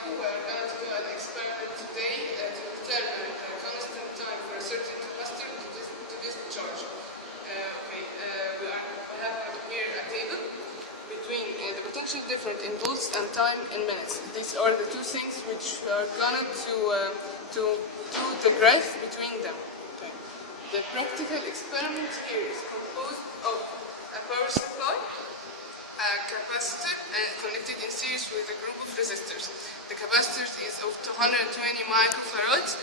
We are going to do an experiment today to determine the constant time for a certain capacitor to discharge. We have here a table between the potential difference in volts and time in minutes. These are the two things which are going to do the graph between them. Okay. The practical experiment here is composed of a power supply, a capacitor connected in series with a group of resistors. The capacitor is of 220 microfarads.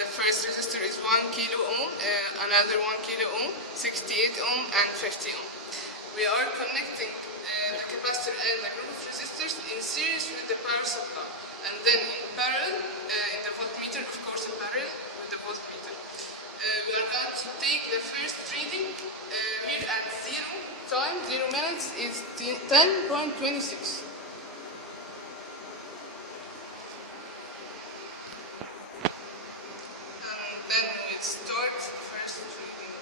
The first resistor is 1 kilo ohm, another 1 kilo ohm, 68 ohm and 50 ohm. We are connecting the capacitor and the group of resistors in series with the power supply, and then in parallel, in the voltmeter, of course in parallel with the voltmeter. We are going to take the first reading here at 0 time, 0 minutes is 10.26. And then we'll start the first reading.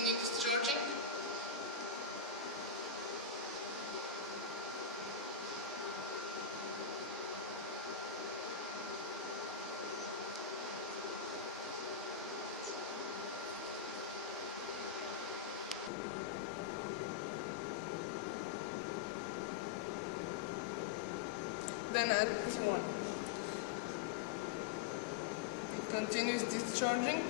Discharging. Then at 1. It continues discharging.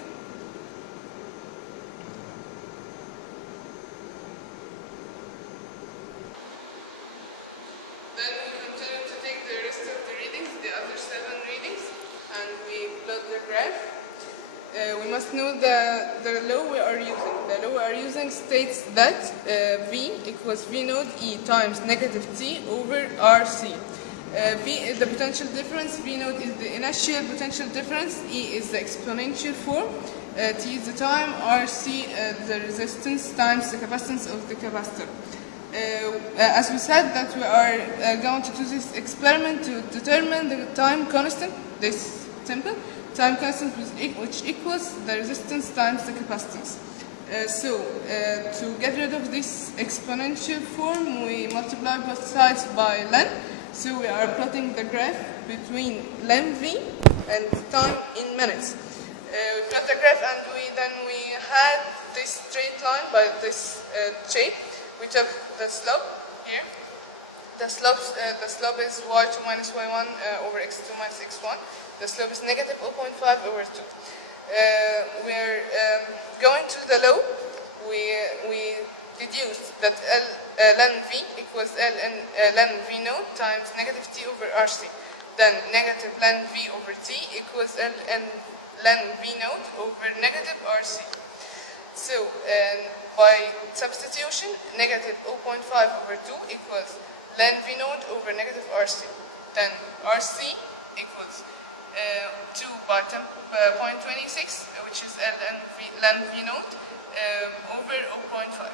Then we continue to take the rest of the readings, the other 7 readings, and we plot the graph. We must know the law we are using. The law we are using states that V equals V naught E times negative T over RC. V is the potential difference, V naught is the initial potential difference, E is the exponential form, T is the time, RC the resistance times the capacitance of the capacitor. As we said that we are going to do this experiment to determine the time constant, this simple, time constant which equals the resistance times the capacitance. To get rid of this exponential form, we multiply both sides by ln. So we are plotting the graph between ln V and time in minutes. We plot the graph and we had this straight line by this shape. We took the slope here. The slope is y2 minus y1 over x2 minus x1. The slope is negative 0.5 over 2. We're going to the law. We deduced that ln V equals ln V naught times negative T over RC. Then negative ln V over T equals ln V naught over negative RC. So by substitution, negative 0.5 over 2 equals ln V naught over negative RC. Then RC equals 2 by 10.26, which is ln V naught over 0.5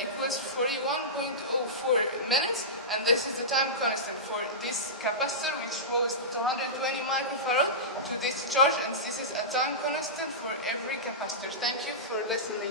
equals 41.04 minutes, and this is the time constant for this capacitor, which was 220 microfarad to discharge, and this is a time constant for every capacitor. Thank you for listening.